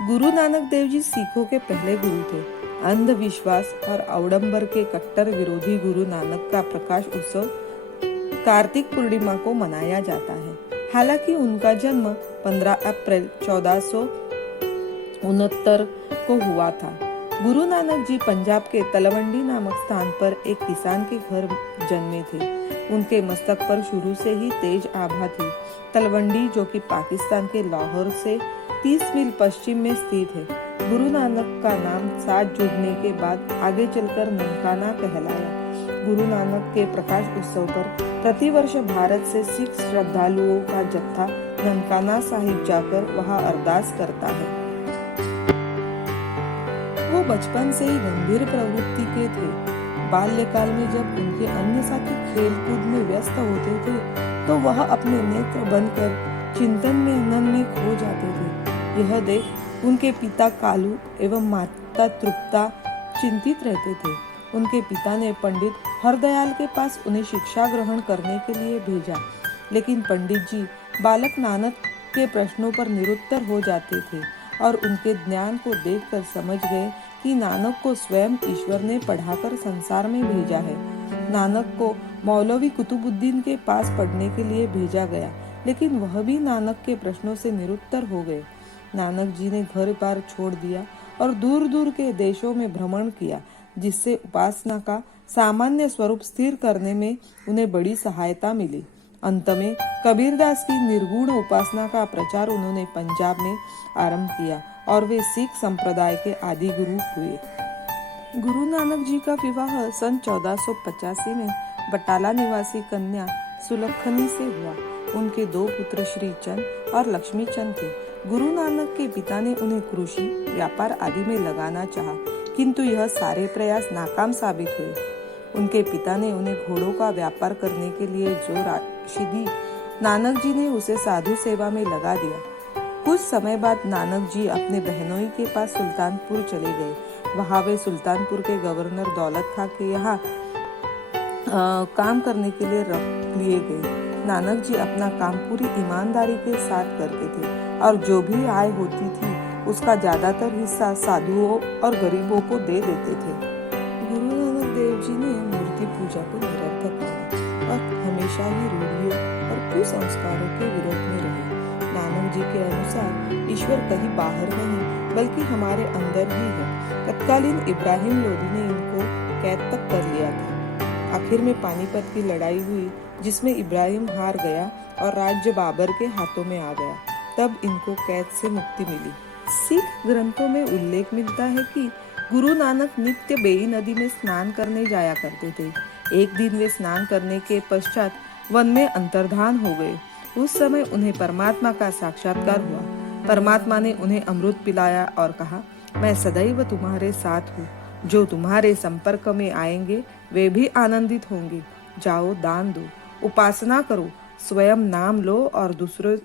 गुरु नानक देव जी सिखों के पहले गुरु थे। अंधविश्वास और अवडंबर के कट्टर विरोधी गुरु नानक का प्रकाश उत्सव कार्तिक पूर्णिमा को मनाया जाता है। हालांकि उनका जन्म 15 अप्रैल 1469 को हुआ था। गुरु नानक जी पंजाब के तलवंडी नामक स्थान पर एक किसान के घर जन्मे थे। उनके मस्तक पर शुरू से ही तेज आभा थी। तलवंडी, जो कि पाकिस्तान के लाहौर से 30 मील पश्चिम में स्थित है, गुरु नानक का नाम साथ जुड़ने के बाद आगे चलकर ननकाना कहलाया। गुरु नानक के प्रकाश उत्सव पर प्रतिवर्ष भारत से सिख श्रद्धालुओं का जत्था ननकाना साहिब जाकर वहां अरदास करता है। वो बचपन से ही गंभीर प्रवृत्ति के थे। बाल्यकाल में जब उनके अन्य साथी खेल कूद में व्यस्त होते थे तो वह अपने नेत्र बंद कर चिंतन में नन्हे खो जाते थे। यह देख उनके पिता कालू एवं माता तृप्ता चिंतित रहते थे। उनके पिता ने पंडित हरदयाल के पास उन्हें शिक्षा ग्रहण करने के लिए भेजा, लेकिन पंडित जी बालक नानक के प्रश्नों पर निरुत्तर हो जाते थे और उनके ज्ञान को देखकर समझ गए कि नानक को स्वयं ईश्वर ने पढ़ाकर संसार में भेजा है। नानक को मौलवी कुतुबुद्दीन के पास पढ़ने के लिए भेजा गया, लेकिन वह भी नानक के प्रश्नों से निरुत्तर हो गए। नानक जी ने घर बार छोड़ दिया और दूर दूर के देशों में भ्रमण किया, जिससे उपासना का सामान्य स्वरूप स्थिर करने में उन्हें बड़ी सहायता मिली। अंत में कबीरदास की निर्गुण उपासना का प्रचार उन्होंने पंजाब में आरंभ किया और वे सिख संप्रदाय के आदि गुरु हुए। गुरु नानक जी का विवाह सन 1485 में बटाला निवासी कन्या सुलखनी से हुआ। उनके 2 पुत्र श्री चंद और लक्ष्मी चंद थे। गुरु नानक के पिता ने उन्हें कृषि, व्यापार आदि में लगाना चाहा, किंतु यह सारे प्रयास नाकाम साबित हुए। उनके पिता ने उन्हें घोड़ों का व्यापार करने के लिए जो राशि दी, नानक जी ने उसे साधु सेवा में लगा दिया। कुछ समय बाद नानक जी अपने बहनोई के पास सुल्तानपुर चले गए। वहां वे सुल्तानपुर के गवर्नर दौलत खां के यहाँ काम करने के लिए रख लिए गए। नानक जी अपना काम पूरी ईमानदारी के साथ करते थे और जो भी आय होती थी उसका ज्यादातर हिस्सा साधुओं और गरीबों को दे देते थे। गुरु नानक देव जी ने मूर्ति पूजा को निरर्थक माना और हमेशा ही रूढ़ियों और कुसंस्कारों के विरोध में रहे। नानक जी के अनुसार ईश्वर कहीं बाहर नहीं बल्कि हमारे अंदर ही है। तत्कालीन इब्राहिम लोदी ने इनको कैद तक कर लिया था। आखिर में पानीपत की लड़ाई हुई, जिसमें इब्राहिम हार गया और राज्य बाबर के हाथों में आ गया। तब इनको कैद से मुक्ति मिली। सिख ग्रंथों में उल्लेख मिलता है कि गुरु नानक नित्य बेई नदी में स्नान करने जाया करते थे। एक दिन वे स्नान करने के पश्चात वन में अंतर्धान हो गए। उस समय उन्हें परमात्मा का साक्षात्कार हुआ। परमात्मा ने उन्हें अमृत पिलाया और कहा, मैं सदैव तुम्हारे साथ हूँ। जो तुम्हारे संपर्क में आएंगे वे भी आनंदित होंगे। जाओ, दान दो, उपासना करो, स्वयं नाम लो और दूसरों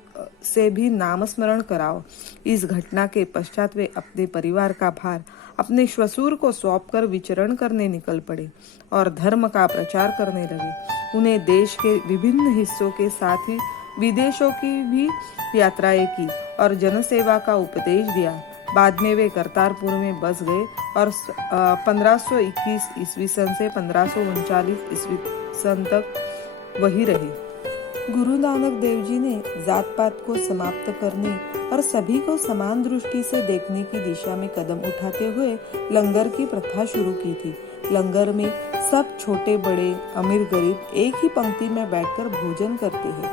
से भी नाम स्मरण कराओ। इस घटना के पश्चात वे अपने परिवार का भार अपने श्वशुर को सौंपकर विचरण करने निकल पड़े और धर्म का प्रचार करने लगे। उन्हें देश के विभिन्न हिस्सों के साथ ही विदेशों की भी यात्राएं की और जनसेवा का उपदेश दिया। बाद में वे करतारपुर में बस गए और 1521 ईस्वी सन से 1539 ईस्वी सन तक वही रहे। गुरु नानक देव जी ने जात पात को समाप्त करने और सभी को समान दृष्टि से देखने की दिशा में कदम उठाते हुए लंगर की प्रथा शुरू की थी। लंगर में सब छोटे बड़े, अमीर गरीब एक ही पंक्ति में बैठकर भोजन करते हैं।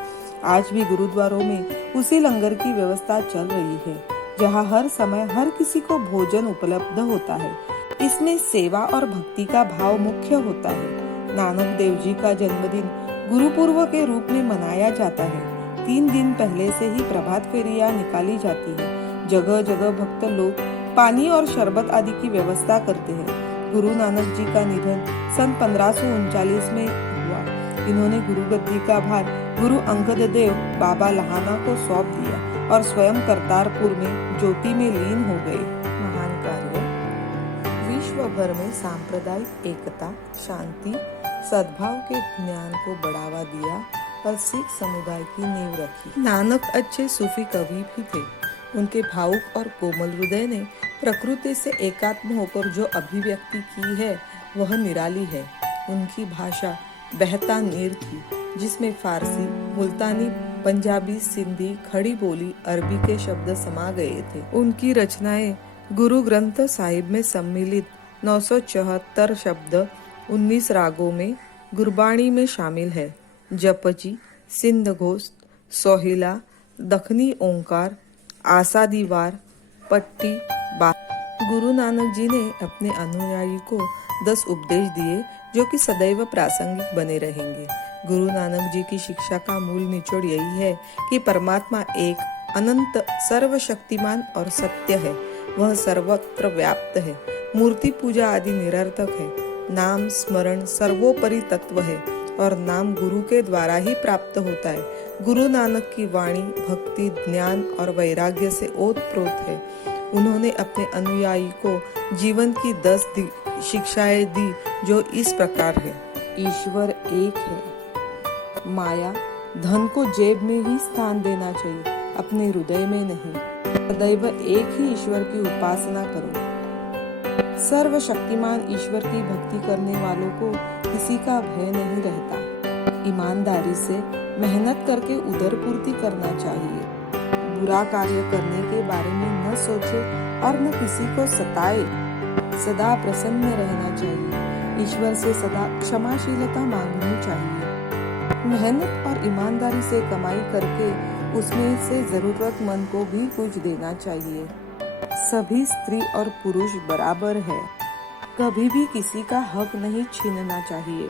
आज भी गुरुद्वारों में उसी लंगर की व्यवस्था चल रही है, जहां हर समय हर किसी को भोजन उपलब्ध होता है। इसमें सेवा और भक्ति का भाव मुख्य होता है। नानक देव जी का जन्मदिन गुरुपूर्व के रूप में मनाया जाता है। 3 दिन पहले से ही प्रभात फेरियां निकाली जाती है। जगह जगह भक्त लोग पानी और शरबत आदि की व्यवस्था करते हैं। गुरु नानक जी का निधन सन 1539 में हुआ। इन्होंने गुरु गद्दी का भार गुरु अंगद देव बाबा लहाना को सौंप दिया और स्वयं करतारपुर में ज्योति में लीन हो गए। महान कार्य। विश्व भर में सांप्रदायिक एकता, शांति, सद्भाव के ज्ञान को बढ़ावा दिया और सिख समुदाय की नींव रखी। नानक अच्छे सूफी कवि भी थे। उनके भावुक और कोमल हृदय ने प्रकृति से एकात्म होकर जो अभिव्यक्ति की है वह निराली है। उनकी भाषा बहता नीर थी, जिसमें फारसी, मुल्तानी, पंजाबी, सिंधी, खड़ी बोली, अरबी के शब्द समा गए थे। उनकी रचनाएं गुरु ग्रंथ साहिब में सम्मिलित 974 शब्द 19 रागों में गुरबाणी में शामिल है। जपजी, सिंध घोष, सोहिला, दखनी ओंकार, आसादी वार, पट्टी, बा। गुरु नानक जी ने अपने अनुयायी को 10 उपदेश दिए जो कि सदैव प्रासंगिक बने रहेंगे। गुरु नानक जी की शिक्षा का मूल निचोड़ यही है कि परमात्मा एक अनंत, सर्वशक्तिमान और सत्य है। वह सर्वत्र व्याप्त है। मूर्ति पूजा आदि निरर्थक है। नाम स्मरण सर्वोपरि तत्व है और नाम गुरु के द्वारा ही प्राप्त होता है। गुरु नानक की वाणी भक्ति, ज्ञान और वैराग्य से ओतप्रोत है। उन्होंने अपने अनुयायी को जीवन की 10 शिक्षाएं दी जो इस प्रकार है। ईश्वर एक है। माया, धन को जेब में ही स्थान देना चाहिए, अपने हृदय में नहीं। सदैव एक ही ईश्वर की उपासना करो। सर्वशक्तिमान ईश्वर की भक्ति करने वालों को किसी का भय नहीं रहता। ईमानदारी से मेहनत करके उदर पूर्ति करना चाहिए। बुरा कार्य करने के बारे में न सोचे और न किसी को सताए। सदा प्रसन्न रहना चाहिए। ईश्वर से सदा क्षमाशीलता मांगनी चाहिए। मेहनत और ईमानदारी से कमाई करके उसमें से जरूरतमंद को भी कुछ देना चाहिए। सभी स्त्री और पुरुष बराबर है। कभी भी किसी का हक नहीं छीनना चाहिए।